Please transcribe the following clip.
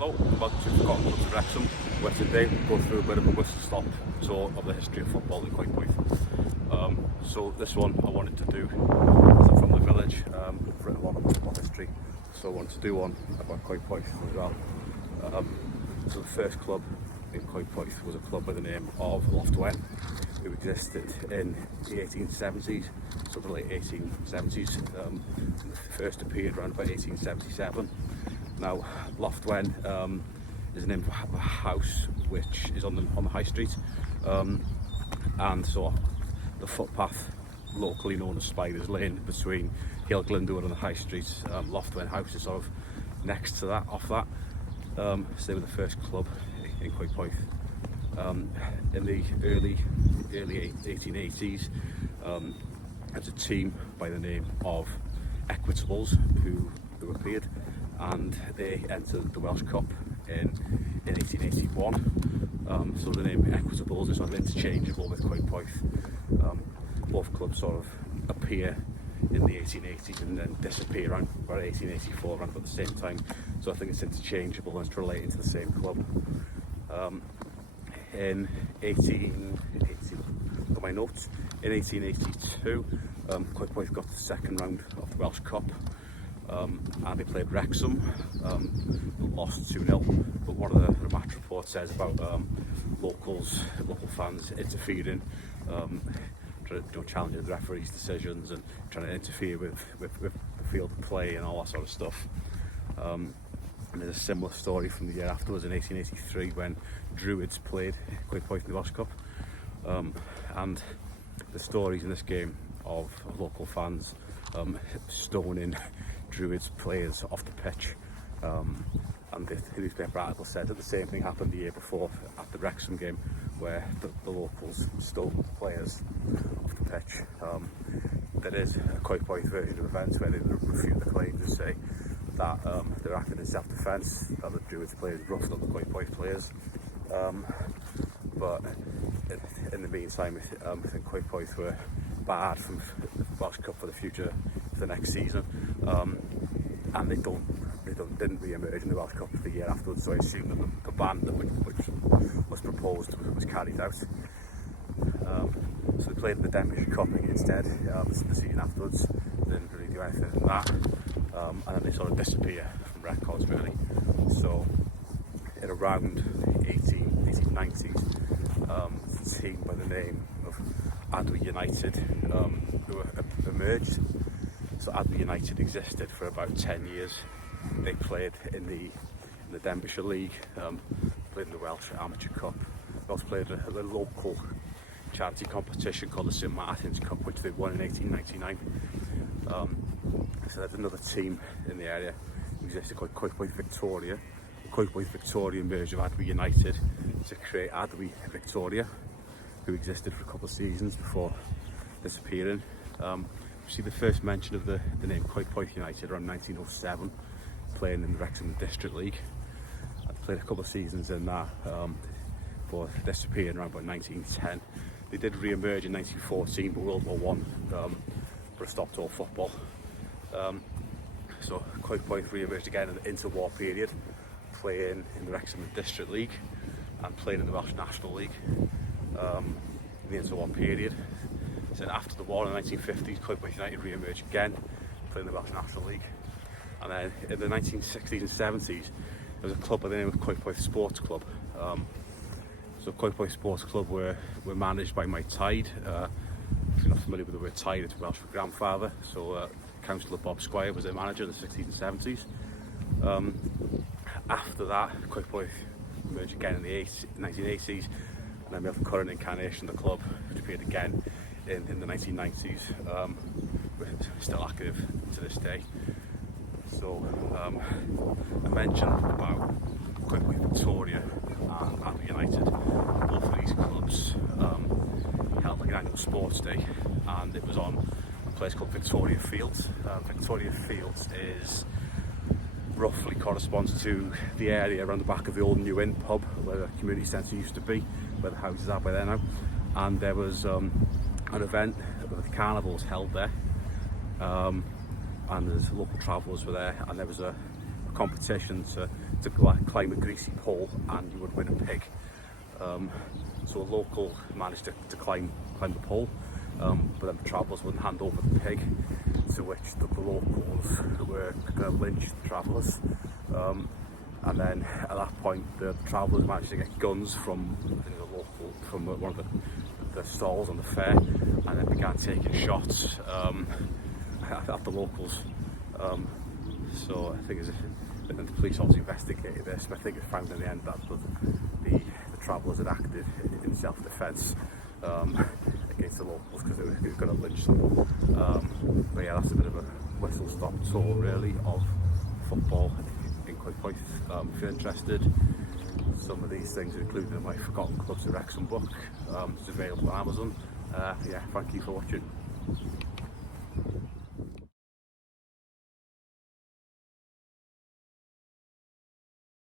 Hello, welcome to Forgotten Clubs of Wrexham, where today we'll go through a bit of a whistle-stop tour of the history of football in Coedpoeth. So this one I wanted to do, as I'm from the village, I've written a lot of football history, so I wanted to do one about Coedpoeth as well. So the first club in Coedpoeth was a club by the name of Loftw, who existed in the 1870s, so the late 1870s, first appeared around about 1877. Now, Loftw is the name of a house which is on the high street, and so the footpath, locally known as Spiders Lane, between Hill Glyndŵr and the high street, Loftw house is sort of next to that, off that. So they were the first club in Coedpoeth. In the early 1880s, there's a team by the name of Equitables who appeared, and they entered the Welsh Cup in 1881. So the name Equitables is sort of interchangeable with Coedpoeth. Both clubs sort of appear in the 1880s and then disappear around about 1884, around about the same time. So I think it's interchangeable and it's relating to the same club. In 1882, Coedpoeth got to the second round of the Welsh Cup, and they played Wrexham, lost 2-0, but one of the match reports says about local fans interfering, challenging the referee's decisions and trying to interfere with the field of play and all that sort of stuff. And there's a similar story from the year afterwards in 1883 when Druids played Coedpoeth in the Welsh Cup, and the stories in this game of local fans stoning Druids players off the pitch, and the newspaper article said that the same thing happened the year before at the Wrexham game, where the locals stole the players off the pitch. There is a Coedpoeth version of events where they refute the claim to say that they're acting in self-defence, that the Druids players roughed up the Coedpoeth players. But in the meantime, I think Coedpoeth were barred from the Welsh Cup for the future, for the next season, and they didn't re-emerge in the Welsh Cup the year afterwards. So I assume that the ban which was proposed was carried out. So they played in the Denbighshire Cup instead the season afterwards. Didn't really do anything in that, and then they sort of disappear from records really. So in around 1890s, a team by the name of Adwy United who emerged. So Adwy United existed for about 10 years. They played in the Denbighshire League, played in the Welsh Amateur Cup. They also played a local charity competition called the St Martin's Cup, which they won in 1899. So there's another team in the area who existed called Coedpoeth Victoria. Coedpoeth Victoria merged with Adwy United to create Adwy Victoria, who existed for a couple of seasons before disappearing. We see the first mention of the name Coedpoeth United around 1907, playing in the Wrexham District League. I played a couple of seasons in that before disappearing around about 1910. They did re-emerge in 1914, but World War One put a stop to all football. So Coedpoeth re-emerged again in the interwar period, playing in the Wrexham District League and playing in the Welsh National League in the interwar period. So after the war in the 1950s, Coedpoeth United re-emerged again, playing in the Welsh National League. And then in the 1960s and 70s, there was a club by the name of Coedpoeth Sports Club. So Coedpoeth Sports Club were managed by my Tide. If you're not familiar with the word Tide, it's Welsh for grandfather. So Councillor Bob Squire was their manager in the 60s and 70s. After that, Coedpoeth emerged again in the 1980s, and then we have the current incarnation of the club, which appeared again in the 1990s. We're still active to this day. So I mentioned about Coedpoeth Victoria and Adwy United. Both of these clubs held like an annual sports day, and it was on a place called Victoria Fields. Victoria Fields is roughly corresponds to the area around the back of the old New Inn pub where the community centre used to be, where the houses are by there now. And there was an event where the carnival was held there, and there's local travellers were there, and there was a competition to to climb a greasy pole and you would win a pig. So a local managed to climb the pole, but then the travellers wouldn't hand over the pig, to which the locals were going to lynch the travellers. And then at that point the travellers managed to get guns from one of the stalls on the fair, and then began taking shots at the locals. So I think the police obviously investigated this, but I think it found in the end that the travellers had acted in self-defence against the locals because they were going to lynch them. But yeah, that's a bit of a whistle-stop tour really of football in Coedpoeth. If you're interested, some of these things are included in my Forgotten Clubs of Wrexham book. It's available on Amazon. Yeah, thank you for watching.